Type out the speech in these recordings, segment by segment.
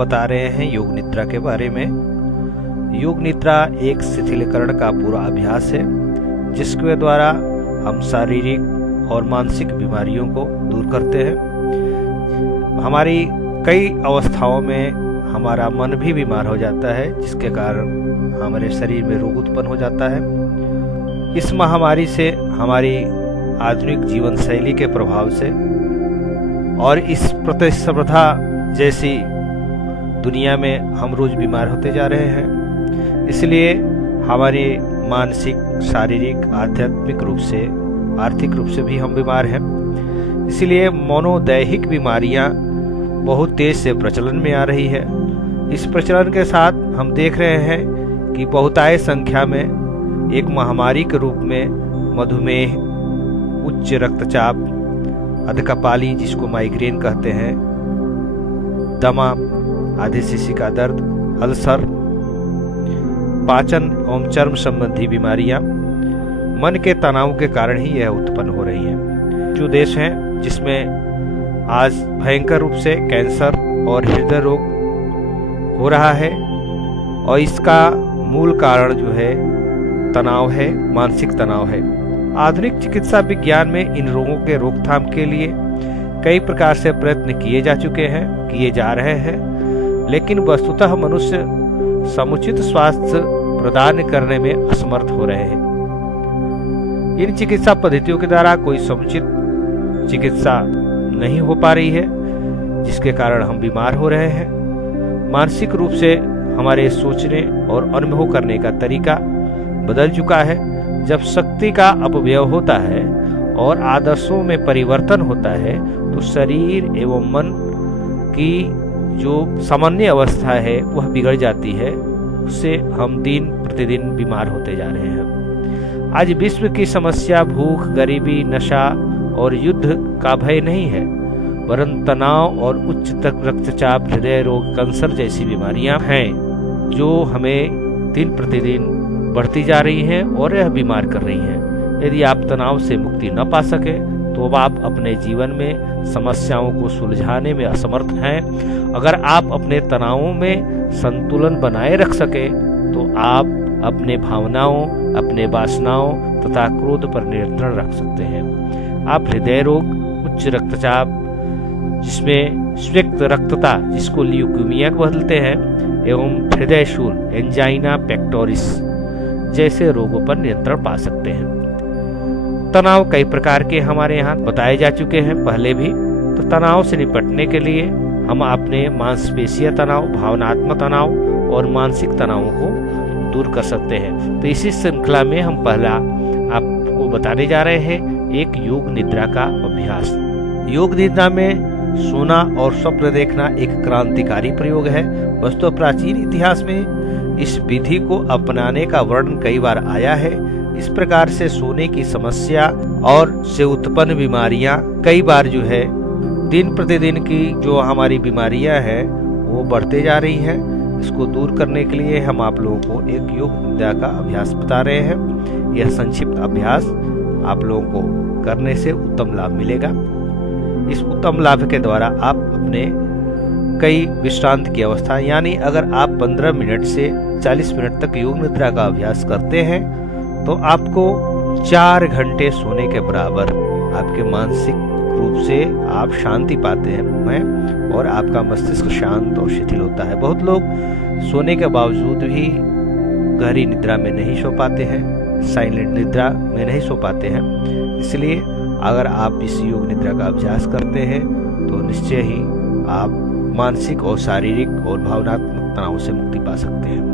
बता रहे हैं योग निद्रा के बारे में। योग निद्रा एक शिथिलीकरण का पूरा अभ्यास है जिसके द्वारा हम शारीरिक और मानसिक बीमारियों को दूर करते हैं। हमारी कई अवस्थाओं में हमारा मन भी बीमार हो जाता है जिसके कारण हमारे शरीर में रोग उत्पन्न हो जाता है। इस महामारी से, हमारी आधुनिक जीवन शैली के प्रभाव से और इस प्रतिस्पर्धा जैसी दुनिया में हम रोज बीमार होते जा रहे हैं। इसलिए हमारी मानसिक, शारीरिक, आध्यात्मिक रूप से, आर्थिक रूप से भी हम बीमार हैं। इसलिए मनोदैहिक बीमारियां बहुत तेज से प्रचलन में आ रही है। इस प्रचलन के साथ हम देख रहे हैं कि बहुतायत संख्या में एक महामारी के रूप में मधुमेह, उच्च रक्तचाप, अधकपाली जिसको माइग्रेन कहते हैं, दमा, आधी शीशी का दर्द, अल्सर, पाचन एवं चर्म संबंधी बीमारियां मन के तनाव के कारण ही यह उत्पन्न हो रही हैं। जो देश हैं जिसमें आज भयंकर रूप से कैंसर और हृदय रोग हो रहा है और इसका मूल कारण जो है तनाव है, मानसिक तनाव है। आधुनिक चिकित्सा विज्ञान में इन रोगों के रोकथाम के लिए कई प्रकार से प्रयत्न किए जा चुके हैं, किए जा रहे हैं, लेकिन वस्तुतः मनुष्य समुचित स्वास्थ्य प्रदान करने में असमर्थ हो रहे हैं। इन चिकित्सा पद्धतियों के द्वारा कोई समुचित चिकित्सा नहीं हो पा रही है जिसके कारण हम बीमार हो रहे हैं। मानसिक रूप से हमारे सोचने और अनुभव करने का तरीका बदल चुका है। जब शक्ति का अपव्यय होता है और आदर्शों में परिवर्तन होता है तो शरीर एवं मन की जो सामान्य अवस्था है वह बिगड़ जाती है। उससे हम दिन प्रतिदिन बीमार होते जा रहे हैं। आज विश्व की समस्या भूख, गरीबी, नशा और युद्ध का भय नहीं है, वरन तनाव और उच्च रक्तचाप, हृदय रोग, कैंसर जैसी बीमारियां हैं जो हमें दिन प्रतिदिन बढ़ती जा रही हैं और यह बीमार कर रही हैं। यदि आप तनाव से मुक्ति न पा सके तो आप अपने जीवन में समस्याओं को सुलझाने में असमर्थ हैं। अगर आप अपने तनावों में संतुलन बनाए रख सके तो आप अपने भावनाओं, अपने वासनाओं तथा क्रोध पर नियंत्रण रख सकते हैं। आप हृदय रोग, उच्च रक्तचाप जिसमें स्वेक्त रक्तता जिसको ल्यूकीमिया बोलते हैं एवं हृदय शूल, एंजाइना पेक्टोरिस जैसे रोगों पर नियंत्रण पा सकते हैं। तनाव कई प्रकार के हमारे यहाँ बताए जा चुके हैं पहले भी। तो तनाव से निपटने के लिए हम अपने मांसपेशीय तनाव, भावनात्मक तनाव और मानसिक तनावों को दूर कर सकते हैं। तो इसी श्रृंखला में हम पहला आपको बताने जा रहे हैं एक योग निद्रा का अभ्यास। योग निद्रा में सोना और स्वप्न देखना एक क्रांतिकारी प्रयोग है। वस्तुतः प्राचीन इतिहास में इस विधि को अपनाने का वर्णन कई बार आया है। इस प्रकार से सोने की समस्या और से उत्पन्न बीमारियां कई बार जो है दिन प्रतिदिन की जो हमारी बीमारियां हैं वो बढ़ते जा रही हैं। इसको दूर करने के लिए हम आप लोगों को एक योग निद्रा का अभ्यास बता रहे हैं। यह संक्षिप्त अभ्यास आप लोगों को करने से उत्तम लाभ मिलेगा। इस उत्तम लाभ के द्वारा आप अपने कई विश्रांत की अवस्था, यानी अगर आप 15 मिनट से 40 मिनट तक योग निद्रा का अभ्यास करते हैं तो आपको 4 घंटे सोने के बराबर आपके मानसिक रूप से आप शांति पाते हैं और आपका मस्तिष्क शांत और शिथिल होता है। बहुत लोग सोने के बावजूद भी गहरी निद्रा में नहीं सो पाते हैं, साइलेंट निद्रा में नहीं सो पाते हैं। इसलिए अगर आप इस योग निद्रा का अभ्यास करते हैं तो निश्चय ही आप मानसिक और शारीरिक और भावनात्मक तनाव से मुक्ति पा सकते हैं।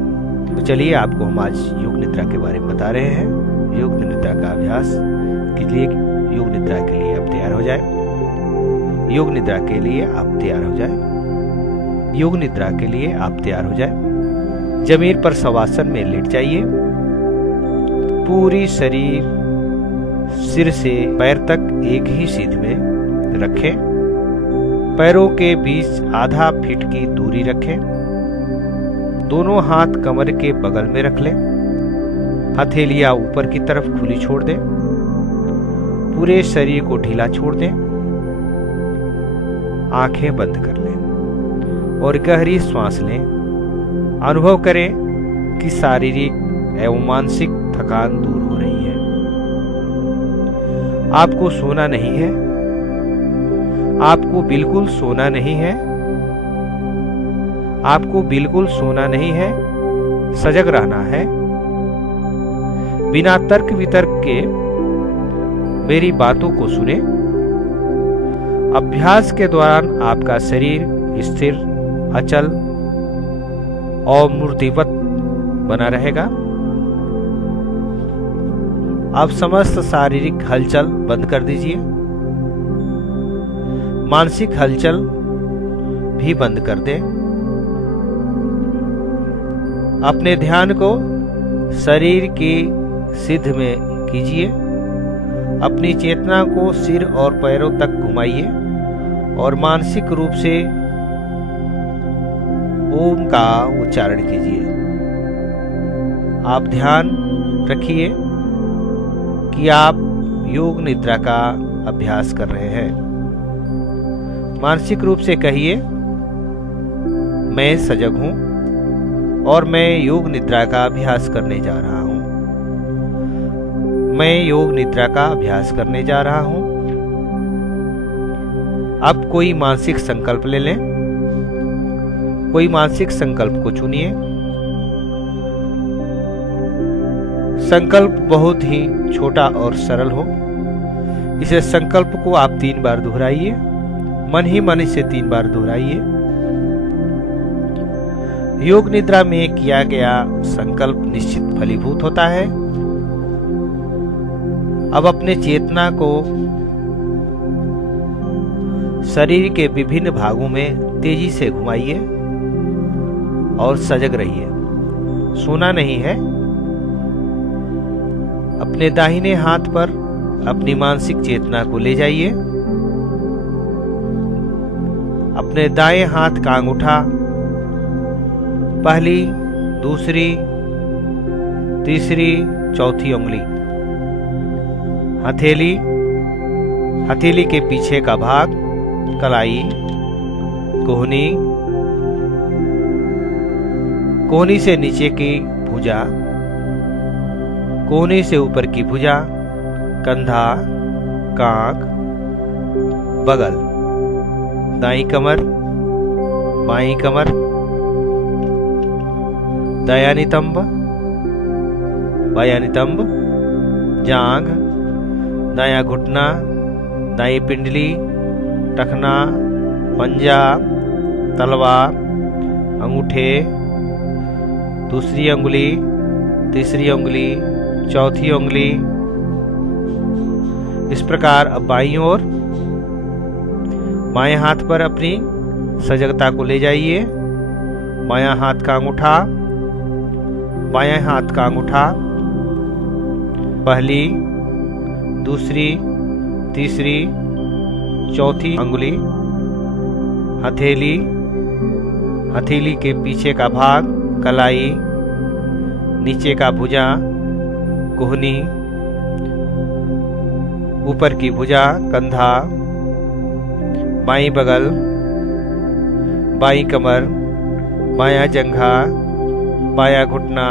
तो चलिए आपको हम आज योग निद्रा के बारे में बता रहे हैं। योग निद्रा का अभ्यास के लिए, योग निद्रा के लिए आप तैयार हो जाए। योग निद्रा के लिए आप तैयार हो जाए। योग निद्रा के लिए आप तैयार हो जाए। जमीन पर शवासन में लेट जाइए। पूरी शरीर सिर से पैर तक एक ही सीध में रखें। पैरों के बीच आधा फीट की दूरी रखें। दोनों हाथ कमर के बगल में रख लें। हथेलियां ऊपर की तरफ खुली छोड़ दें। पूरे शरीर को ढीला छोड़ दें। आंखें बंद कर लें और गहरी श्वास लें। अनुभव करें कि शारीरिक एवं मानसिक थकान दूर हो रही है। आपको सोना नहीं है, आपको बिल्कुल सोना नहीं है, आपको बिल्कुल सोना नहीं है, सजग रहना है। बिना तर्क वितर्क के मेरी बातों को सुने। अभ्यास के दौरान आपका शरीर स्थिर, अचल और मूर्तिवत बना रहेगा। आप समस्त शारीरिक हलचल बंद कर दीजिए। मानसिक हलचल भी बंद कर दें। अपने ध्यान को शरीर की सिद्ध में कीजिए। अपनी चेतना को सिर और पैरों तक घुमाइए और मानसिक रूप से ओम का उच्चारण कीजिए। आप ध्यान रखिए कि आप योग निद्रा का अभ्यास कर रहे हैं। मानसिक रूप से कहिए, मैं सजग हूं और मैं योग निद्रा का अभ्यास करने जा रहा हूं। मैं योग निद्रा का अभ्यास करने जा रहा हूं। अब कोई मानसिक संकल्प ले लें। कोई मानसिक संकल्प को चुनिए। संकल्प बहुत ही छोटा और सरल हो। इसे संकल्प को आप 3 बार दोहराइए। मन ही मन इसे 3 बार दोहराइए। योग निद्रा में किया गया संकल्प निश्चित फलीभूत होता है। अब अपने चेतना को शरीर के विभिन्न भागों में तेजी से घुमाइए और सजग रहिए। सोना नहीं है। अपने दाहिने हाथ पर अपनी मानसिक चेतना को ले जाइए। अपने दाएं हाथ का अंगूठा पहली, दूसरी, तीसरी, चौथी उंगली, हथेली के पीछे का भाग, कलाई, कोहनी से नीचे की भुजा, कोहनी से ऊपर की भुजा, कंधा, कांख, बगल, दाईं कमर, बाईं कमर, दायां नितंब, बायां नितंब, जांघ, दायां घुटना, दाईं पिंडली, टखना, पंजा, तलवार, अंगूठे, दूसरी उंगली, तीसरी उंगली, चौथी उंगली। इस प्रकार अब बाईं ओर बाएं हाथ पर अपनी सजगता को ले जाइए। बायां हाथ का अंगूठा, बायां हाथ का अंगूठा, पहली, दूसरी, तीसरी, चौथी उंगली, हथेली के पीछे का भाग, कलाई, नीचे का भुजा, कोहनी, ऊपर की भुजा, कंधा, बाईं बगल, बाईं कमर, बायां जंघा, बायां घुटना,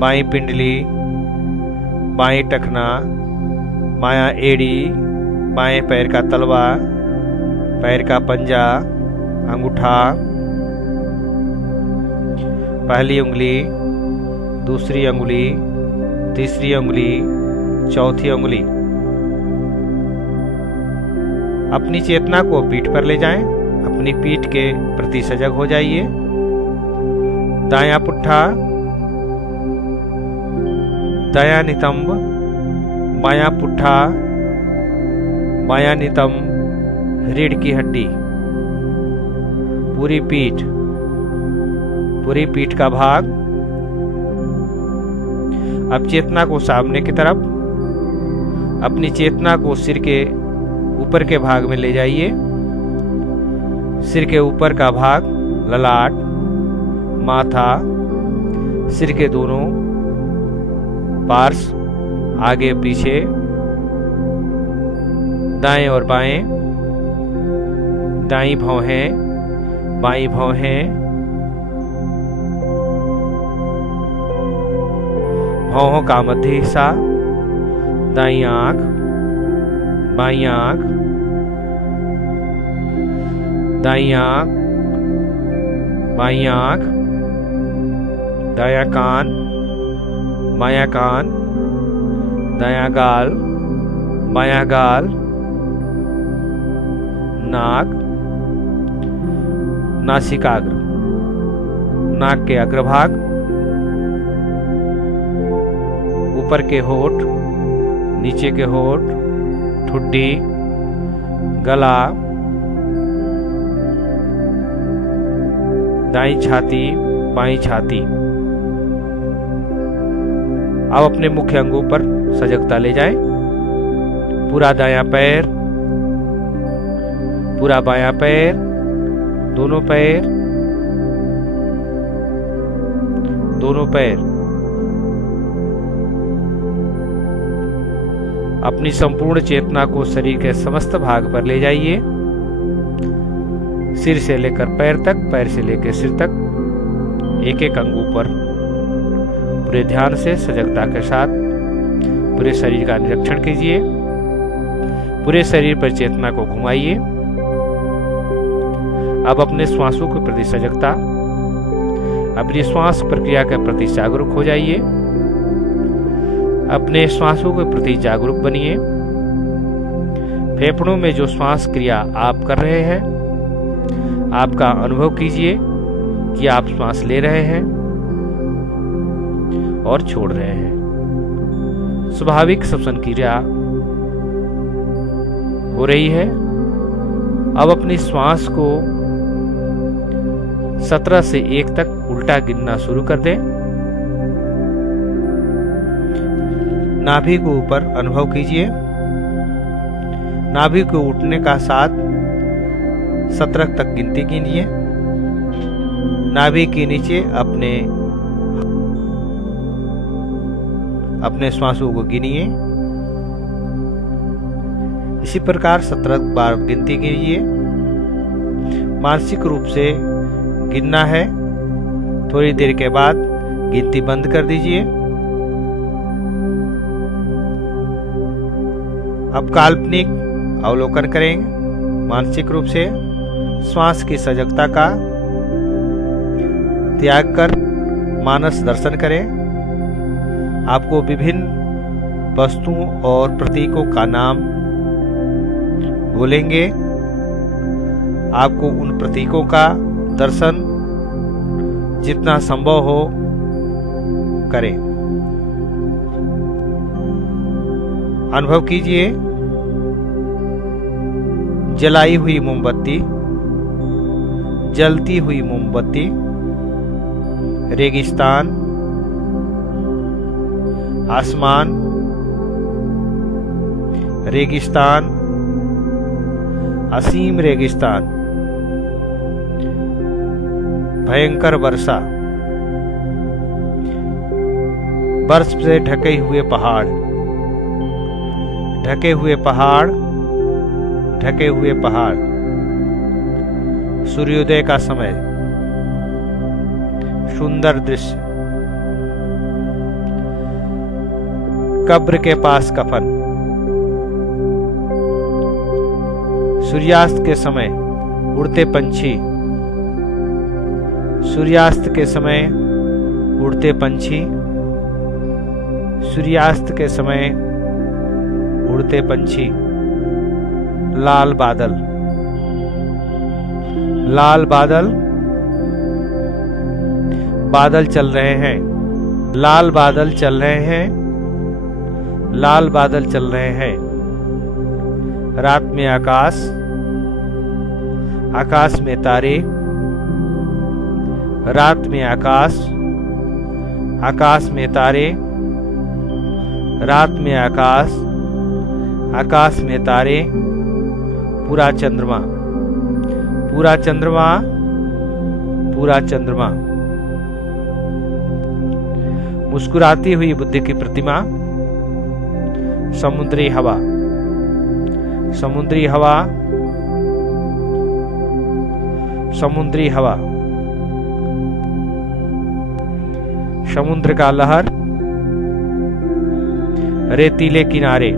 बाईं पिंडली, बाईं टखना, बायां एड़ी, बाएं पैर का तलवा, पैर का पंजा, अंगूठा, पहली उंगली, दूसरी उंगली, तीसरी उंगली, चौथी उंगली। अपनी चेतना को पीठ पर ले जाएं। अपनी पीठ के प्रति सजग हो जाइए। दायां पुट्ठा, दायां नितंब, बायां पुट्ठा, बायां नितंब, रीढ़ की हड्डी, पूरी पीठ का भाग। अब चेतना को सामने की तरफ, अपनी चेतना को सिर के ऊपर के भाग में ले जाइए। सिर के ऊपर का भाग, ललाट, माथा, सिर के दोनों पार्श्व, आगे पीछे, दाएं और बाएं, दाईं भौहें, बाई भौहें, भौहों का मध्य हिस्सा, दाईं आंख, बाईं आंख, दाईं आंख, बाईं आंख, दायां कान, बायां कान, दायां गाल, बायां गाल, नाक, नासिकाग्र, नाक के अग्रभाग, ऊपर के होठ, नीचे के होठ, ठुड्डी, गला, दाईं छाती, बाईं छाती। अब अपने मुख्य अंगों पर सजगता ले जाएं। पूरा दायां पैर, पूरा बायां पैर, दोनों पैर, दोनों पैर। अपनी संपूर्ण चेतना को शरीर के समस्त भाग पर ले जाइए, सिर से लेकर पैर तक, पैर से लेकर सिर तक, एक एक अंगों पर पूरे ध्यान से सजगता के साथ पूरे शरीर का निरीक्षण कीजिए। पूरे शरीर पर चेतना को घुमाइए। अब अपने श्वासों के प्रति सजगता, अपनी श्वास प्रक्रिया के प्रति जागरूक हो जाइए। अपने श्वासों के प्रति जागरूक बनिए। फेफड़ों में जो श्वास क्रिया आप कर रहे हैं, आपका अनुभव कीजिए कि आप श्वास ले रहे हैं और छोड़ रहे हैं। स्वाभाविक श्वसन क्रिया हो रही है। अब अपनी श्वास को 17 से 1 तक उल्टा गिनना शुरू कर दें। नाभि को ऊपर अनुभव कीजिए। नाभि को उठने का साथ 17 तक गिनती कीजिए। नाभि के नीचे अपने श्वासों को गिनिए। इसी प्रकार 17 बार गिनती कीजिए। मानसिक रूप से गिनना है। थोड़ी देर के बाद गिनती बंद कर दीजिए। अब काल्पनिक अवलोकन करेंगे। मानसिक रूप से श्वास की सजगता का त्याग कर मानस दर्शन करें। आपको विभिन्न वस्तुओं और प्रतीकों का नाम बोलेंगे। आपको उन प्रतीकों का दर्शन जितना संभव हो करें। अनुभव कीजिए जलाई हुई मोमबत्ती, जलती हुई मोमबत्ती, रेगिस्तान, आसमान, रेगिस्तान, असीम रेगिस्तान, भयंकर वर्षा, बर्फ से ढके हुए पहाड़, ढके हुए पहाड़, ढके हुए पहाड़, सूर्योदय का समय, सुंदर दृश्य, कब्र के पास कफन, सूर्यास्त के समय उड़ते पंछी, सूर्यास्त के समय उड़ते पंछी, सूर्यास्त के समय उड़ते पंछी, लाल बादल, लाल बादल, बादल चल रहे हैं, लाल बादल चल रहे हैं, लाल बादल चल रहे हैं। रात में आकाश, आकाश में तारे, रात में आकाश, आकाश में तारे, रात में आकाश, आकाश में तारे, पूरा चंद्रमा, पूरा चंद्रमा, पूरा चंद्रमा, मुस्कुराती हुई बुद्ध की प्रतिमा, समुद्री हवा, समुद्री हवा, समुद्री हवा, समुद्र का लहर, रेतीले किनारे,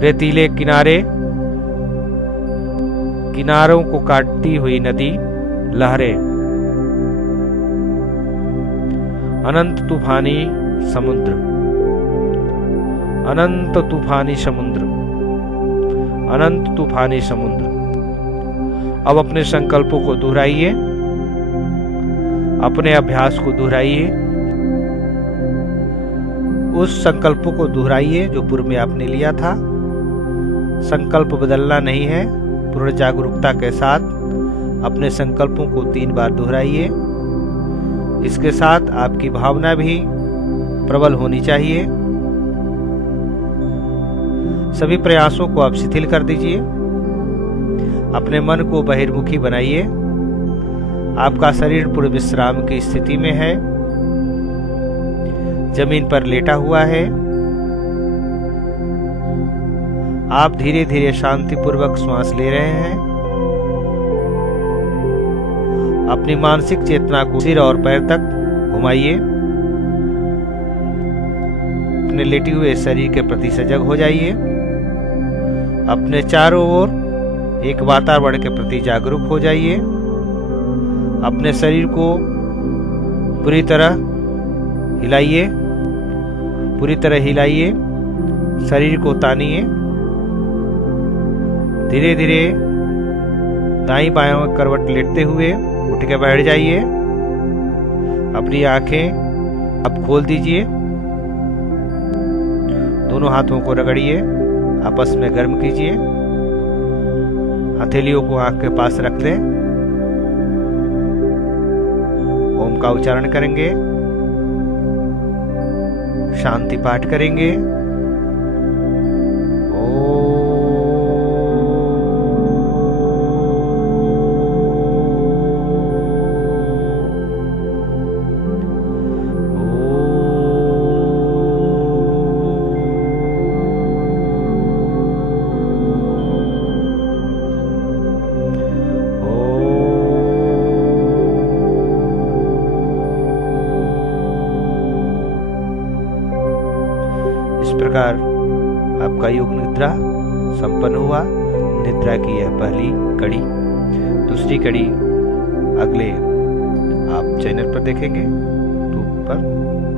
रेतीले किनारे, किनारों को काटती हुई नदी, लहरें, अनंत तूफानी समुद्र, अनंत तूफानी समुद्र, अनंत तूफानी समुद्र। अब अपने संकल्पों को दोहराइए, अपने अभ्यास को दोहराइए, उस संकल्पों को दोहराइए जो पूर्व में आपने लिया था। संकल्प बदलना नहीं है, पूर्ण जागरूकता के साथ अपने संकल्पों को 3 बार दोहराइए। इसके साथ आपकी भावना भी प्रबल होनी चाहिए। सभी प्रयासों को आप शिथिल कर दीजिए, अपने मन को बहिर्मुखी बनाइए। आपका शरीर पूर्ण विश्राम की स्थिति में है, जमीन पर लेटा हुआ है। आप धीरे धीरे शांतिपूर्वक श्वास ले रहे हैं। अपनी मानसिक चेतना को सिर और पैर तक घुमाइए। अपने लेटे हुए शरीर के प्रति सजग हो जाइए। अपने चारों ओर एक वातावरण के प्रति जागरूक हो जाइए। अपने शरीर को पूरी तरह हिलाइए, पूरी तरह हिलाइए, शरीर को तानिए। धीरे धीरे दाईं बायों करवट लेटते हुए उठ के बैठ जाइए। अपनी आंखें आप खोल दीजिए। दोनों हाथों को रगड़िए, आपस में गर्म कीजिए। हथेलियों को आंख के पास रख लें। ओम का उच्चारण करेंगे, शांति पाठ करेंगे। इस प्रकार आपका योग निद्रा संपन्न हुआ। निद्रा की यह पहली कड़ी। दूसरी कड़ी अगले आप चैनल पर देखेंगे, यूट्यूब पर।